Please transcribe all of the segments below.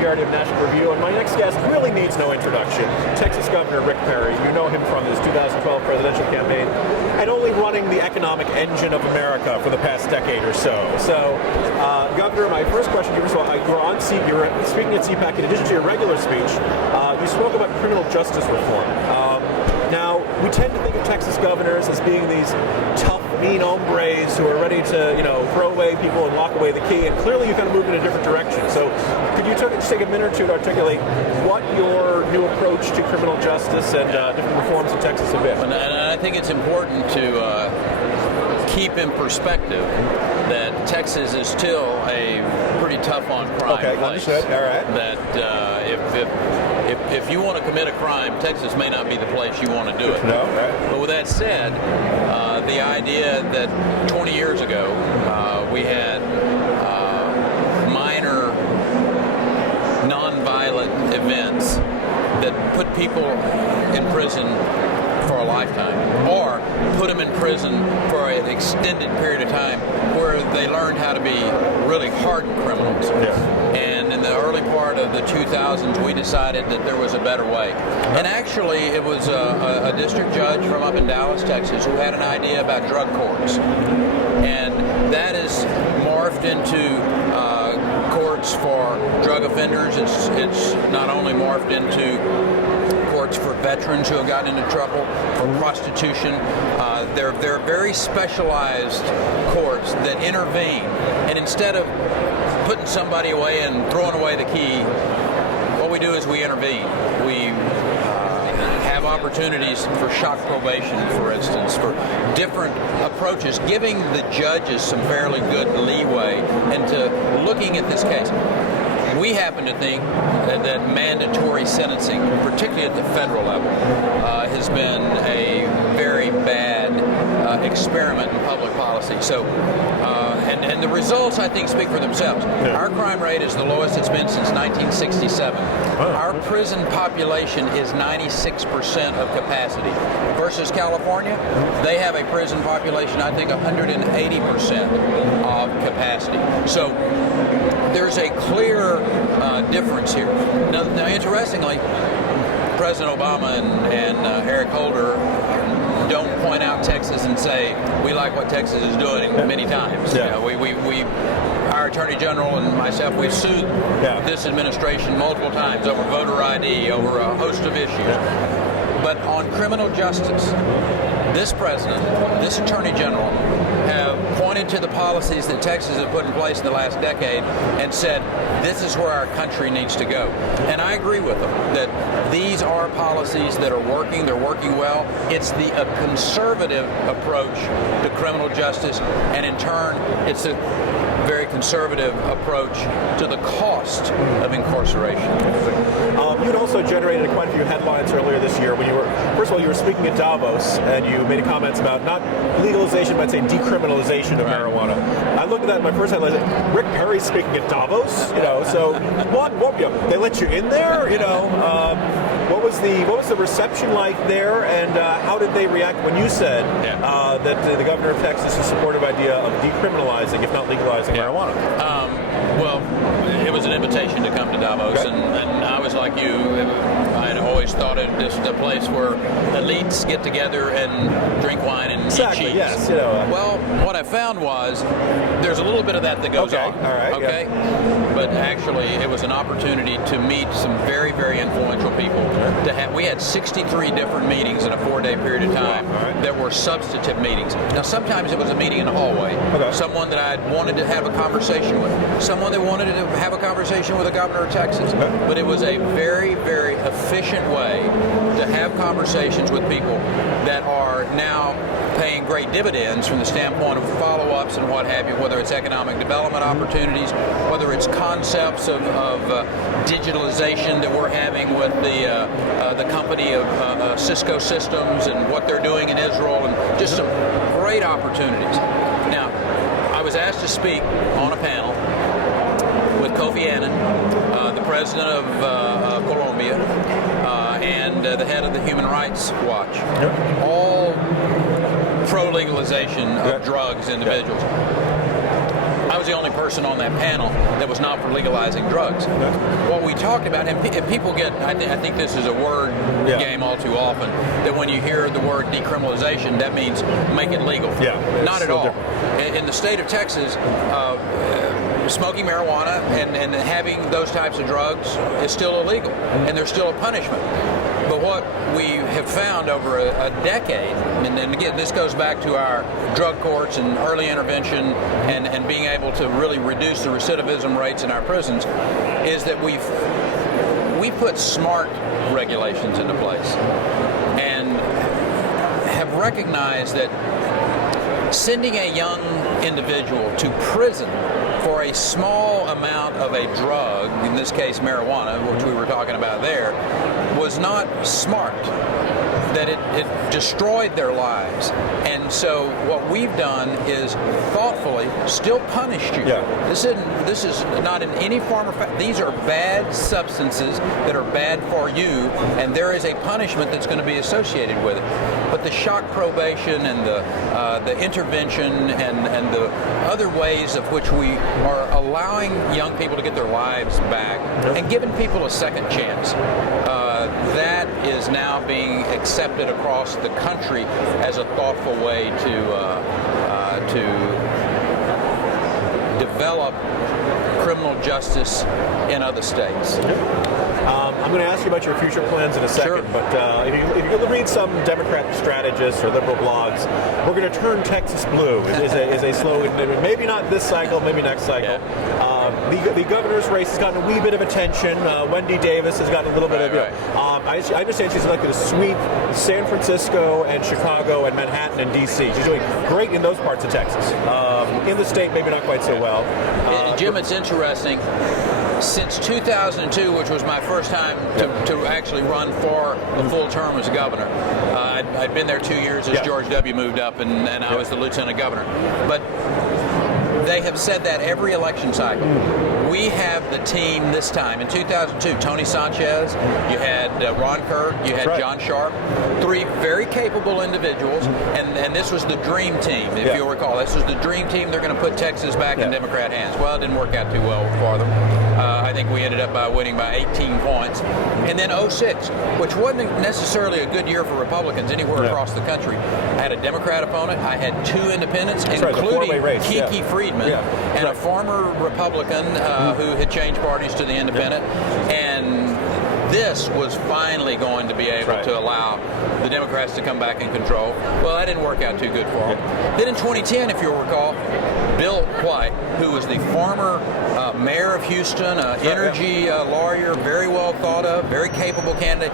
Geraghty of National Review, and my next guest really needs no introduction. Texas Governor Rick Perry. You know him from his 2012 presidential campaign, and only running the economic engine of America for the past decade or so. So, Governor, my first question to you, you were speaking at CPAC. In addition to your regular speech, you spoke about criminal justice reform. Now, we tend to think of Texas governors as being these tough, mean hombres who are ready to, throw away people and lock away the key, and clearly you kind of move in a different direction. So could you just take a minute or two to articulate what your new approach to criminal justice and different reforms in Texas have been? And I think it's important to keep in perspective that Texas is still a pretty tough on crime place. Understood. All right. That if you want to commit a crime, Texas may not be the place you want to do it. No. Right. But with that said, the idea that 20 years ago we had minor nonviolent events that put people in prison for a lifetime, or put them in prison for an extended period of time where they learned how to be really hardened criminals. Yes. And in the early part of the 2000s, we decided that there was a better way. And actually, it was a district judge from up in Dallas, Texas, who had an idea about drug courts. And that is morphed into courts for drug offenders. It's not only morphed into courts for veterans who have gotten into trouble, for prostitution. They're very specialized courts that intervene. And instead of putting somebody away and throwing away the key, what we do is we intervene. We have opportunities for shock probation, for instance, for different approaches, giving the judges some fairly good leeway into looking at this case. We happen to think that mandatory sentencing, particularly at the federal level, has been a very bad experiment in public policy. So, and the results, I think, speak for themselves. Yeah. Our crime rate is the lowest it's been since 1967. Our prison population is 96% of capacity. Versus California, they have a prison population, I think, 180% of capacity. So there's a clear difference here. Now, interestingly, President Obama and Eric Holder don't point out Texas and say, we like what Texas is doing many times. Yeah. Our Attorney General and myself, we've sued this administration multiple times over voter ID, over a host of issues. Yeah. But on criminal justice, this president, this Attorney General, have pointed to the policies that Texas has put in place in the last decade and said, this is where our country needs to go. And I agree with them that these are policies that are working, they're working well. It's a conservative approach to criminal justice, and in turn, it's a very conservative approach to the cost of incarceration. You'd also generated quite a few headlines earlier this year when first of all, you were speaking at Davos, and you made comments about not legalization, but I'd say decriminalization of marijuana. I looked at that in my first headline. Rick Perry speaking at Davos, so what? They let you in there, What was the reception like there, and how did they react when you said that the governor of Texas is supportive idea of decriminalizing, if not legalizing, marijuana? Well, it was an invitation to come to Davos, and I was like you. I had always thought it was a place where elites get together and drink wine and eat cheese. Yes, Well, what I found was there's a little bit of that goes on. All right. Okay. Yeah. But actually, it was an opportunity to meet some very, very influential people. We had 63 different meetings in a 4-day period of time that were substantive meetings. Now, sometimes it was a meeting in the hallway. Someone that I wanted to have a conversation with. Someone that wanted to have a conversation with the governor of Texas. But it was a very, very efficient way to have conversations with people that are now paying great dividends from the standpoint of follow-ups and what have you, whether it's economic development opportunities, whether it's concepts of digitalization that we're having with the company of Cisco Systems and what they're doing in Israel, and just some great opportunities. Now, I was asked to speak on a panel with Kofi Annan, the president of Colombia, and the head of the Human Rights Watch, all pro-legalization of drugs, individuals. I was the only person on that panel that was not for legalizing drugs. What we talked about, and people get, I think this is a word game all too often, that when you hear the word decriminalization, that means make it legal. Not at all. In the state of Texas, smoking marijuana and having those types of drugs is still illegal, and there's still a punishment. But what we have found over a decade, and again, this goes back to our drug courts and early intervention and being able to really reduce the recidivism rates in our prisons, is that we put smart regulations into place and have recognized that sending a young individual to prison for a small amount of a drug, in this case marijuana, which we were talking about there, was not smart, that it destroyed their lives. And so what we've done is thoughtfully still punished you. This is not in any form or fashion. These are bad substances that are bad for you, and there is a punishment that's going to be associated with it. But the shock probation and the intervention and the other ways of which we are allowing young people to get their lives back and giving people a second chance, that is now being accepted across the country as a thoughtful way to develop criminal justice in other states. I'm going to ask you about your future plans in a second, but if you read some Democrat strategists or liberal blogs, we're going to turn Texas blue is a slogan. Maybe not this cycle, maybe next cycle. The governor's race has gotten a wee bit of attention. Wendy Davis has gotten a little bit of I understand she's elected to sweep San Francisco and Chicago and Manhattan and D.C. She's doing great in those parts of Texas. In the state, maybe not quite so well. Jim, it's interesting. Since 2002, which was my first time to actually run for the full term as governor, I'd been there 2 years as George W. moved up, and I was the lieutenant governor. But they have said that every election cycle. We have the team this time. In 2002, Tony Sanchez, you had Ron Kirk, you had John Sharp, three very capable individuals, and this was the dream team, if you'll recall. This was the dream team. They're going to put Texas back in Democrat hands. Well, it didn't work out too well for them. I think we ended up winning by 18 points. And then 06, which wasn't necessarily a good year for Republicans anywhere across the country. I had a Democrat opponent. I had two independents, including Kiki Friedman and a former Republican who had changed parties to the independent. And this was finally going to be able to allow the Democrats to come back in control. Well, that didn't work out too good for them. Then in 2010, if you'll recall, Bill White, who was the former mayor of Houston, energy lawyer, very well thought of, very capable candidate,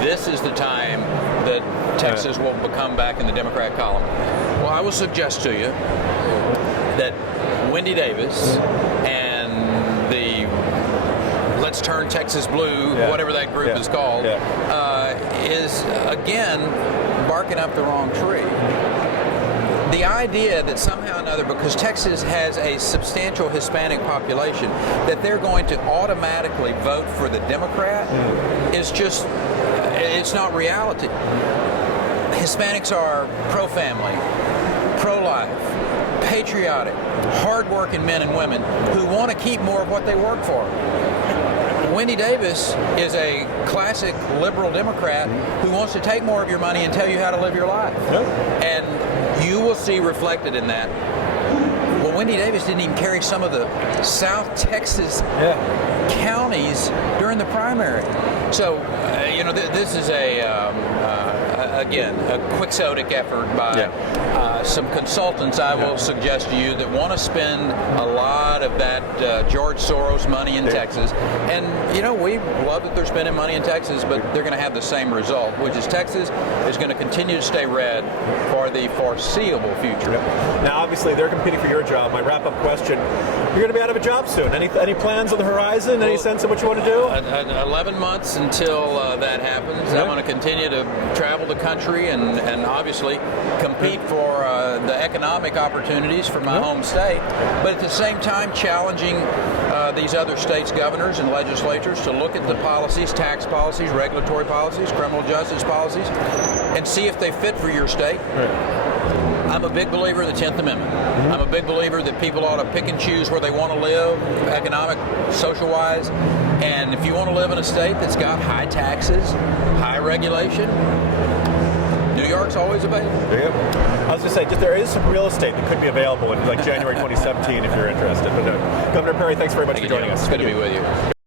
this is the time that Texas will become back in the Democrat column. Well, I will suggest to you that Wendy Davis and the Let's Turn Texas Blue, whatever that group is called, is, again, barking up the wrong tree. The idea that somehow or another, because Texas has a substantial Hispanic population, that they're going to automatically vote for the Democrat is just, it's not reality. Hispanics are pro-family, pro-life, patriotic, hard-working men and women who want to keep more of what they work for. Wendy Davis is a classic liberal Democrat who wants to take more of your money and tell you how to live your life. And you will see reflected in that. Well, Wendy Davis didn't even carry some of the South Texas counties during the primary. So, this is again, a quixotic effort by some consultants, I will suggest to you, that want to spend a lot of that George Soros money in Texas. And, we love that they're spending money in Texas, but they're going to have the same result, which is Texas is going to continue to stay red for the foreseeable future. Now, obviously, they're competing for your job. My wrap-up question, you're going to be out of a job soon. Any plans on the horizon? Any sense of what you want to do? 11 months until that happens. I want to continue to travel the country and obviously compete for the economic opportunities for my home state, but at the same time challenging these other states' governors and legislatures to look at the policies, tax policies, regulatory policies, criminal justice policies, and see if they fit for your state. I'm a big believer in the 10th Amendment. I'm a big believer that people ought to pick and choose where they want to live, economic, social-wise. And if you want to live in a state that's got high taxes, high regulation, New York's always available. There you go. I was just saying, there is some real estate that could be available in like January 2017 if you're interested. But Governor Perry, thanks very much for joining us. It's good to be with you.